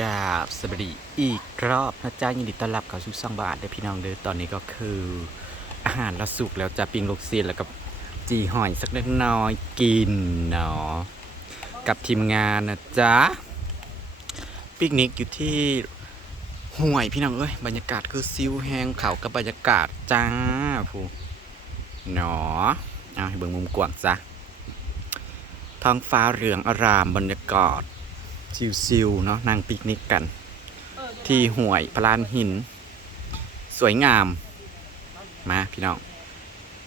กาบสวัสดีอีกรอบนะจ๊ะยินดีต้อนรับเข้าสู่ช่องบาทเด้พี่น้องเด้อตอนนี้ก็คือ อาหารละสุกแล้วจะปิ้งลูกเสียนแล้วก็จีหอยสักเล็กน้อยกินเนาะกับทีมงานนะจ๊ะปิกนิกอยู่ที่ห่วยพี่น้องเอ้ยบรรยากาศคือซิวแห้งเขากับบรรยากาศจ้าผู้เนาะเอาให้เบิ่งมุมกว้างซะท้องฟ้าเหลืองอารามบรรยากาศ ซิวๆเนาะนั่งปิกนิกกัน ที่ห่วยพลานหิน สวยงาม มาพี่น้อง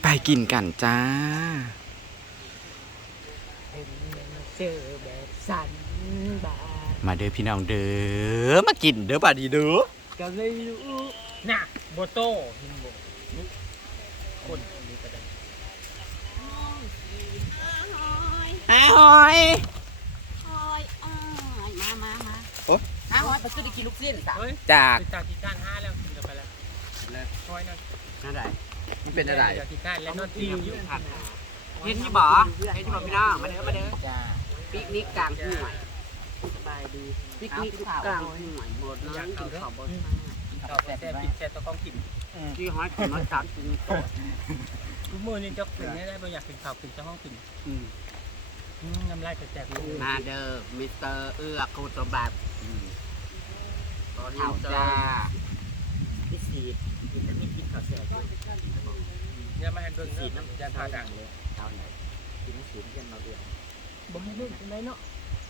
ไปกินกันจ้า เจอแบบสันบาทมาเด้อพี่น้องเด้อมากินเด้อบาดีเด้อก็เลยรู้น่ะโบโต้หินโบคนนี้ก็ได้อ้าหอย โอ้ยอ้ายมามามา โอ๊ะ น้า หอยไปซื้อได้กินลูกสิ้นจ้ะเฮ้ยจากคือจากที่การห้าแล้วกินกันไปแล้วคอยนั่นนั่นไหนมันเป็นอะไรจากที่การแล้วนอนที่อยู่ผักเห็นยี่บ่เห็นยี่บ่พี่น้องมาเด้อมาเด้อจ้าปิกนิกกลางห้วยสบายดีปิกนิกกลางห้วยหมดน้ำกินข้าวบนข้าวแซ่บกินแซ่บต้องต้องกินที่หอยกินมาสามกินโตทุกมื้อนี่เจ้ากินได้บ่อยากกินข้าวกินเจ้าห้องกินน้ำลายแตกๆเลยมาเด้อมิสเตอร์เอื้อคูตบัตต อนนี้จ้าที่สีกินแต่ไม่กินข้าวแซ่บอย่ามาให้เบิ่งสีน้ำยาทาดังเลยเอาไหนกินสีกันมาเดือดบ่มีรุ่นจังไดเนาะ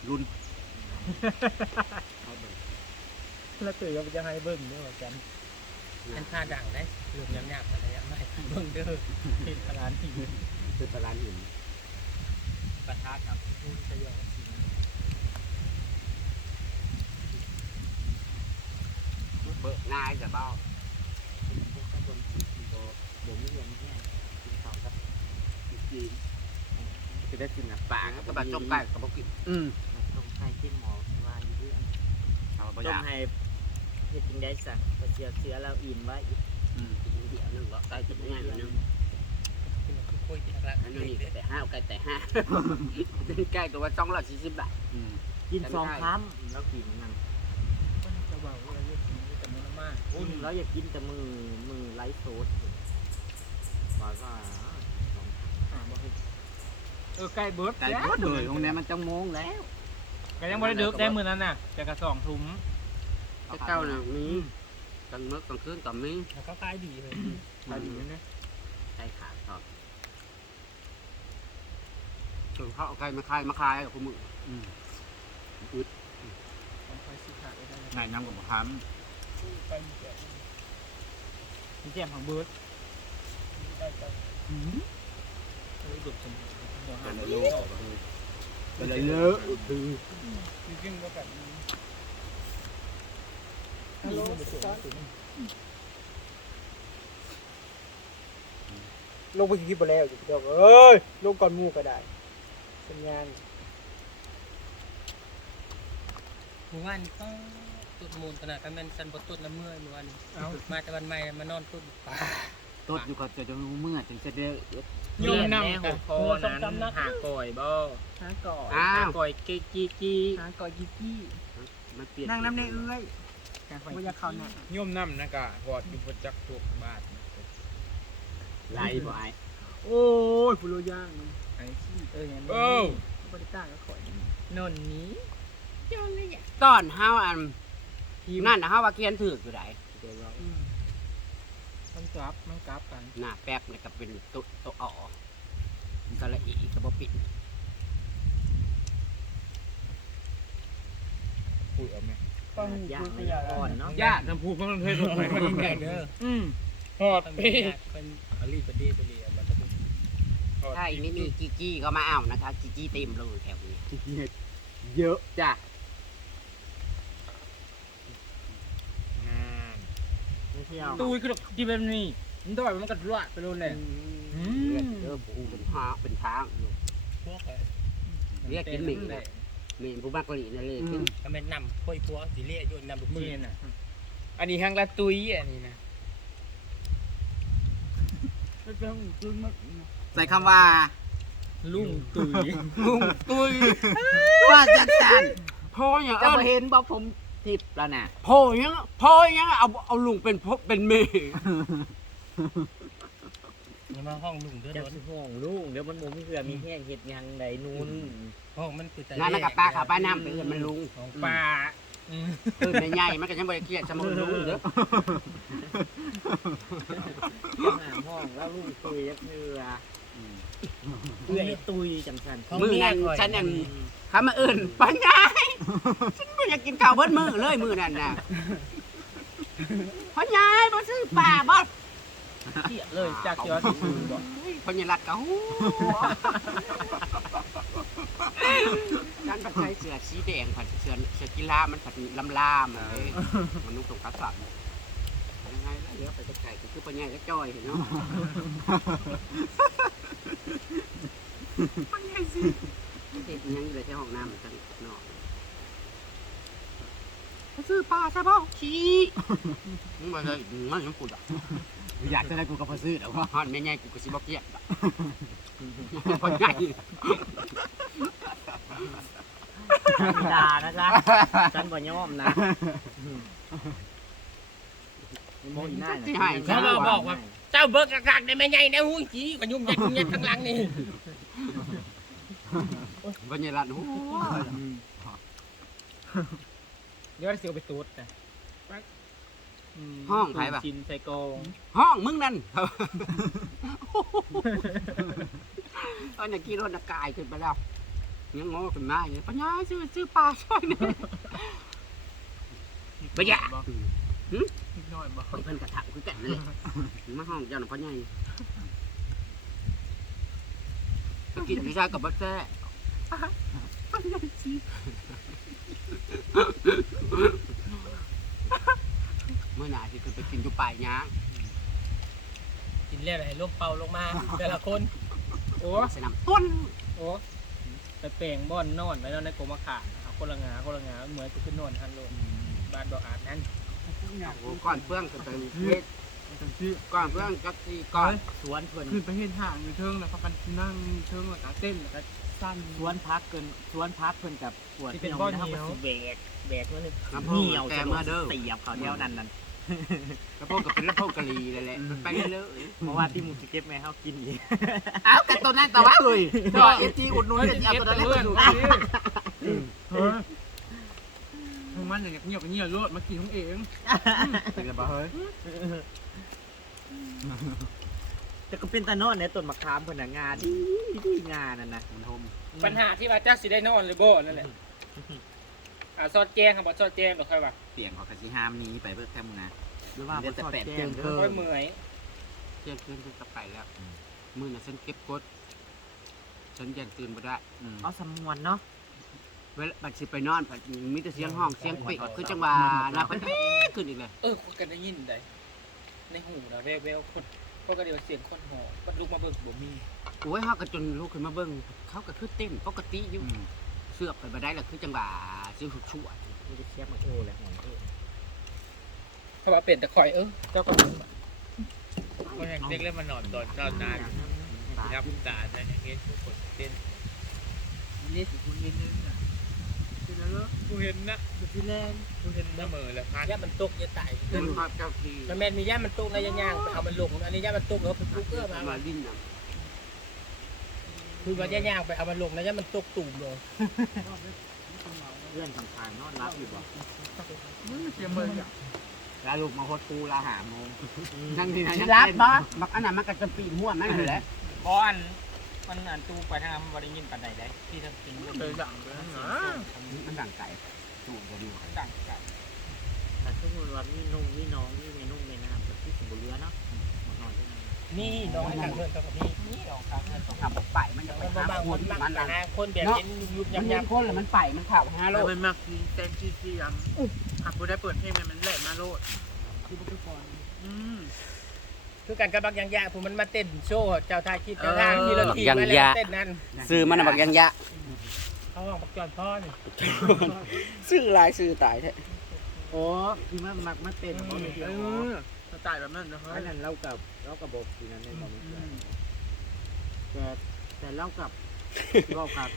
รุนแล้วตื่นก็จะให้เบิ่งเด้อกันมันทาดังได้รวมยำๆอะไรไม่เบิ่งเด้อที่ร้านที่คือตลาดหินประทัดครับรุ่นจะยอมสี เบิกนายจะเบ้าบ่มีเรื่องแห้งกินข้าวครับจีนจะได้กินอะปางก็แบบจกไก่กับพวกกินอืมต้องให้ที่หมอว่าอยู่เรื่องเอาไปต้ยามให้เฮ็ดจริงได้สักก็เสียเสือเราอิ่มไว้อืมเดี๋ยวนึงก็ไก่จะง่ายอยู่นึงกินคือคุยกินหลักอันนี้แต่ห้าไก่แต่ห้าไก่ตัวว่าจ้องละสี่สิบบาทกินสองคำแล้วกินนั่น จะบอกว่าเรื่องนี้แต่มันมาก อุ่นแล้วอย่ากินแต่มือมือไร้โซดบอกว่าสองอ่าบ่คือเออไก่เบิร์ดไก่ก็เลยตรงนี้มันจังโมงแล้วก็ยังบ่ได้ดึกได้มื้อนั้นน่ะแต่กระสองถุงจะเก้าน่ะมีกันเมื่อกลางคืนกับมีแล้วก็ขายดีเลยขายดีนะไก่ขาดครับถึงเขาเอาไก่มาคายมาคายกับคุณมือต้องไปสิขาดได้นายน้ำกับพัม ไปมีแก่มีแจ่มของเบิร์ดได้ไปหืมเลยดุสมบ่หาบ่รู้เป็นอะไรเยอะคือจริงๆบ่แบบนี้ฮัลโหลลงไปคลิปไปแล้วอยู่เดี๋ยวเอ้ยลงก่อนหมูก็ได้สัญญาณเมื่อวานก็ ตุดมูลขนาดกันแม่นสันบ่ตุดน้ำเมื่อยเมื่อวานเอามาแต่วันใหม่มานอนตุดป่าตดอยู่กับจะจะเมื่อจึงจะได้โยมนำกันพอนั้นหาก่อยบ่หาก่อนอ้าหาว ก่อยกี้กี้กี้หาก่อนกี้กี้มันเปลี่ยนนั่งน้ำในเอ้ยบ่อยากเข้าน่ะโยมนำนะกะพอดอยู่บนจักทุกบาทไหลบ่ไอ้โอ้ยผู้โลย่างไอ้ที่เอ้ยโอ้บ่ได้ต่างกับข่อยนนนี้ ตอนเฮาอัน นั่นนะเฮาว่าเกียนถือกอยู่ไหนมันกลับมันกลับกันหน้าแป๊บนี่ก็เป็นตัวตัวอ๋อสระอีก็บ่ปิดพูดเอาไหมต้องย่างมันอ่อนเนาะยากน้ำพูมันเคยลงไปมันยิ่งใหญ่เด้ออืมฮอดพี่เป็นอลีประเดียประเดียมันจะเป็นถ้าอีนี่มีจีจี้ก็มาเอานะคะจีจี้เต็มเลยแถวนี้จีจี้เยอะจ้ะ งาน ไม่ใช่เอาตู้คือที่แบบนี้มันต้องแบบมันกระดาษไปเลยเลือดเยอะปูเป็นทางเป็นทางอยู่พวกเรียกกินหมิ่งเลยมีผู้มากกะหรี่นั่นเลยกินก็เป็นนำค่อยพวกสีเลี้ยโยนนำบุกมือน่ะอันนี้ฮังละตุยอันนี้นะก็ต้องซื้อมาใส่คำว่า ลุงตุยลุงตุยว่าจัดจันพ่ออย่าจะเอิ้นมาเห็นบอกผม ทิพย์แล้วน่ะพ่อยังพ่อยังเอาเอาลุงเป็นพ่อเป็นเมย์นี่มาห้องลุงเด้อจะโดนสิห่วงลูกเดี๋ยวมันบ่มีเกลือมีแห้งเฮ็ดหยังใดนู่นห้องมันคือแต่งานนักกับป้าขาป้าน้ำไปเอินมันลุงของป้าอืมเอินไม่ใหญ่มันก็ยังบริเครียดสมองลุงเด้อจะหาห้องแล้วลูกตุยจักเทื่ออ เอื้อยตุยจังซั่นของมือเมียนั้นข่อยฉันยังขามาเอินปัญญาฉันไม่อยากกินข้าวเบิดมือเลยมือนั้นน่ะปัญญาบ่ซื้อป่าบ่เกลียดเลยจากที่ว่าสิซื้อบ่ปัญญาลัดเขาฉันผัดใช้เสื้อสีแดงผัดเสื้อเสื้อกีฬามันผัดลำลามๆเลยมันนุ่งตรงกระสับยังไงล่ะเดี๋ยวไปจะไก่ก็คือปัญญาก็จ้อยเห็นเนาะ ปัญญาสิเด็กยังอยู่ในห้องน้ำเหมือนกันเนาะไปซื้อปลาใช่เปล่าชี้มึงมาเลยมึงมาอย่างกูอะอยากจะได้กูก็ไปซื้อแต่ว่าฮอนไม่ง่ายกูก็สิบอกเกลียดอะปัญญาด่านะจ๊ะฉันบ่ยอมนะโมอีน่าที่ให้เขามาบอกว่า เจ้าเบิกกากๆได้แม่ใหญ่นะหุ้ยจีก็ยุ่งยัดยุ่งยัดข้างหลังนี่ปัญญาลัดโอ้เดี๋ยวสิเอาไปตูดนะห้องไผปะชินใส่กองห้องมึงนั่นตอนนี้กี่รถกายขึ้นไปแล้วยังงอขึ้นมาอย่างนี้ปัญญาซื้อซื้อปลาช่วยนี่ปัญญานิดห น่อยบ่คนเพิ่นกระถางคือกันนั่นแหละมาห้องเจ้าหน้าพ่อใหญ่ไปกินพิซซ่ากับบัตแซ่พ่อใหญ่สิเมื่อหนาที่คือไปกินอยู่ป่ายยางกินแล้วให้ลมเป่าลงมา แต่ละคน โอ้สนามต้นโอ้ไปแปลงบ่อนนอนไว้แล้วในกรมขาเอาคนละงาคนละงาเหมือนจะขึ้นนอนทันโลดบ้านดอกอาดนั้นโอ้ ก้อนเพื่องคือเป็นเฮ็ดก้อนเพื่องจักซีก้อนสวนเพิ่นขึ้นไปเห็นห่างอยู่เทิงแล้วพักกันนั่งเทิงแล้วก็เต้นแล้วก็สั้นสวนพักเกินสวนพักเพิ่นกับปวดที่เป็นบ่อนนะเหนียวแบกแบกมันน้ำเหพุนียวแกจะมาเด้อเสียบเขาแถวนั้นนั่นกระโปงกับเป็นกระโปงกะลีเลยแหละไปเรื่อยเพราะว่าที่มูสิเก็บแม่เฮากินอีกๆอ้าวแต่ตัวนั้นแต่ว่าเลยก็เอฟจีอุดหนุนเลยเอาตัวนั้นเลย เฮ้ยมึงมันอย่างเงียบเงียบรถมากินของเองเป็นระเบ้เฮ้ยแต่ก็เป็นตานอนในต้นมะขามเพิ่นน่ะงาดีดีงานั่นน่ะมันโฮมปัญหาที่ว่าเจ้าสิได้นอนหรือบ่นั่นแหละอ่าซอดแจ้งครับบ่ซอดแจ้งดอกค่อยว่าเปลี่ยนของกสิห้ามนี้ไปเบิกแคมนะหรือว่าเดี๋ยวแต่แปดเที่ยงเที่คืยงนค่อยเมื่อยเที่ยงคืนคือกลับไปแล้วมือน่ะฉันเก็บกดฉันยังตื่นไม่ได้เอาสำนวนเนาะ เวลาบัดสิไปนอนบัดมีแต่เสียงห้องเสียงปิดคือจังหวะนาไปปี๊ดขึ้นอีกเลยเออคนกันได้ยินได้ในหูนะแววๆคนพวกก็เดียวเสียงคนหอมันลุกมาเบิ่งบ่มีโอ้ยเฮาก็จนลูกขึ้นมาเบิ่งเขาก็คือเต้นปกติอยู่เสือกไปบ่ได้แล้วคือจังหวะเสียงชั่วมันจะเสียบมาโอ้แหละหอมเอ้ถ้าว่าเป็นแต่คอยเออเจ้าก็รู้คนแห่งเด็กเล่นมานอนตอนเช้านานยับตาในเฮ็ดทุกคนเต้น นี่สิคุณเห็นเลยน่ะเป็ นอะไรกูเห็นนะคือที่แลนกูเห็นนะมือแล้วพาย่ามันตกอย่าตายๆเป็นภาพเจ้าที่มันแม่นมีย่ามันตกในย่างๆเอามันลงอันนี้ย่ามันตกแล้วไปปลุกเกอร์มามาลิ้นน่ะคือว่าย่างๆไปเอามันลงนะย่ามันตกตุ่มเลยเพื่อนทางทางนอนรับอยู่บ่มันเสียงเบิ่งอะแล้วลูกมาโคตรปูลาหาโมงนั่งที่ไหนรับบ่บักอันนั้นมันก็จะปีนหัวมันนั่นแหละเพราะอัน มันอันตู้ไปทางบริยินปันใดได้ที่ทำกินเคยดังไปนะมันดังไก่สูงกว่านี้ดังกันแต่สมมุติว่ามีนุ่งมีน้องมีแม่นุ่งแม่น้ำแบบที่สิบ่เหลือเนาะมานอนที่นั่นนี่น้องให้ทางเดินกับนี่นี่น้องทางเดินต้องทำบอกไปมันจะไปมันหาบางคคนนที่บางมันคนั่นนนะคนแบบเย็นยุบมันยับมียับคนแล้วมันไปมันข่าวหาโลเรากเป็นมากกินแตนชีซียังหากผู้ได้เปิดเพลงมันมันแหลมมาโลดคือพวกก่อนอืม คือกันกับบางอย่างยาผมมันมาเต้นโชว์เจ้าทายคิดเจ้าทางที่เราทีมาแล้วเต้นนั่นซื้อมันบักยังยะเขาบอกปักจอนพ่อนี่ซื้อลายซื้อตายแท้โอ้ที่มันมักมาเต้นบ่มีเดียวเออสไตล์แบบนั้นนะเฮ้อัยนนั้นเรากับเรากับบอกที่นั้นในบ่มีเดียวแต่แต่เรากับเรากับ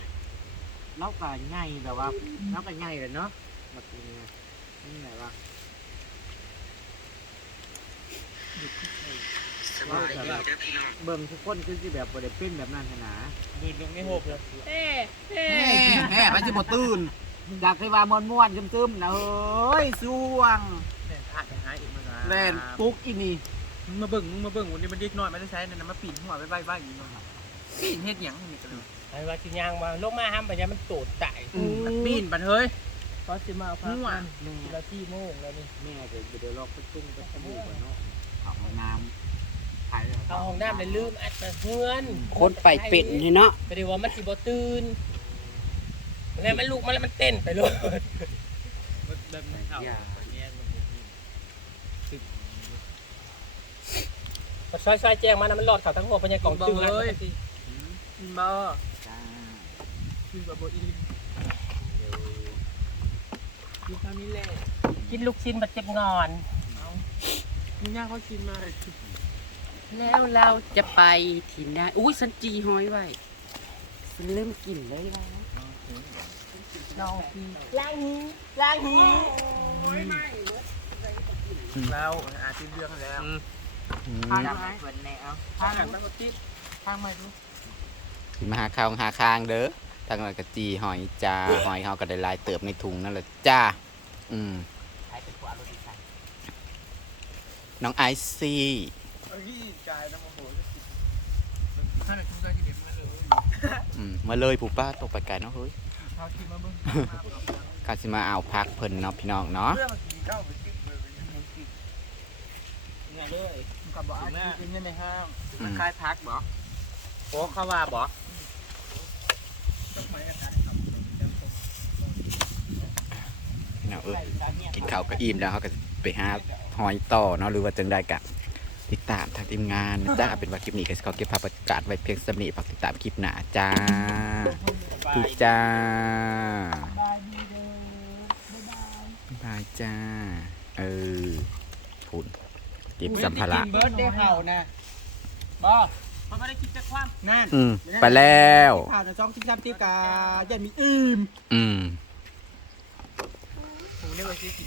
เรากับง่ายแบบว่าเรากับง่ายเลยเนาะแบบนี้นี่ไหนวะ ว่าแต่แบบเบิ่งทุกคนคือสิแบบบ่ได้เป็นแบบนั้นหั้นนะดูดลงในหกเลยเอ๊ะเอ๊แหม่แหม่ไปสิบ่ตื่นอยากให้ว่ามวนๆซึมๆนะเฮ้ยสวงแล่นผ่านไปหาอีกมั้งแล่นปุ๊กอีนี่มึงมาเบิ่งมึงมาเบิ่งวันนี้มันเด็กน้อยไม่ได้ใช้นั่นนะมาปีนหัวไปใบ้ๆอยู่นั่นน่ะปีนเฮ็ดหยังนี่กันเลยไอ้ว่าสิยางมาลงมาห้ามไปยังมันโตดตายมันปีนปันเฮ้ยเพราะสิมาเอาพักมั่วกันหนึ่งละที่โมงแล้วนี่แม่ก็บ่ได้ลอกไปตุ้งไปสบู่กันเนาะเอาห้องน้ำ ถ่ายเลยเอาห้องน้ำเลยลืมอัดแต่เฮือนคนไปเป็ดนี่เนาะไปดูว่ามันสิบ่ตื่นแล้วมันลุกมาแล้วมันเต้นไปเลยแบบไหนเอาคนนี้มันบ่มีพอซอยๆแจ้งมานะมันรอดเขาทั้งหัวพญากล่องตึงแล้วอินบ่จ้าคือแบบบ่อินกินคำนี้แหละกินลูกชิ้นบัดเจ็บงอนมึงย่างเขากินมาเลย แล้วเราจะไปที่ไหนอุ้ยสันจีหอยไว้ฉันเริ่มกินเลยแล้วน้องพี่ล้างหูล้างหูแล้วอาทิตย์เรื่องแล้วอืมทางไหนเปิดแนวทางไหนก็ติดทางไหนดูสิมาหาข้าวหาคางเด้อทางนั้นก็จีหอยจ้าหอยเขาก็ได้หลายเติบในถุงนั่นแหละจ้า อืมใช้เป็นขวารถอีกคันน้องไอซี่ เอ้ยกายน้ำโมโหถ้าไหนคุณได้กินเด็ดมาเลยอืมมาเลยผู้ป้าตกไปไกลเนาะเฮ้ยเขากินมาเบิ่งกาสิมาเอาพักเพิ่นเนาะพี่น้องเนาะเรื่องกินข้าไปกินเลยยังไงเลยกับบอกอาชีพเป็นยังในห้างอืมคายพักบ่โอ้เขาว่าบอกพี่น้องเอ้ยกินข้าวก็อิ่มแล้วเขาก็ไปหาหอยต่อเนาะหรือว่าจังได้กะ ติดตามทางทีมงานนะจ้าเป็นว่าคลิปนี้ก็สิขอเก็บภาพบรรยากาศไว้เพียงสำนีฝากติดตามคลิปหน้าจ้าคือจ้าบายจ้า เออพูดเก็บสัมภาระเบิร์ดได้เห่านะบอมันไม่ได้คิดจะคว่ำนั่นอืมไปแล้วเห่านะจ้องที่จำตีกาอย่ามีอิ่มอืมผมเรียกว่าซื้อกิน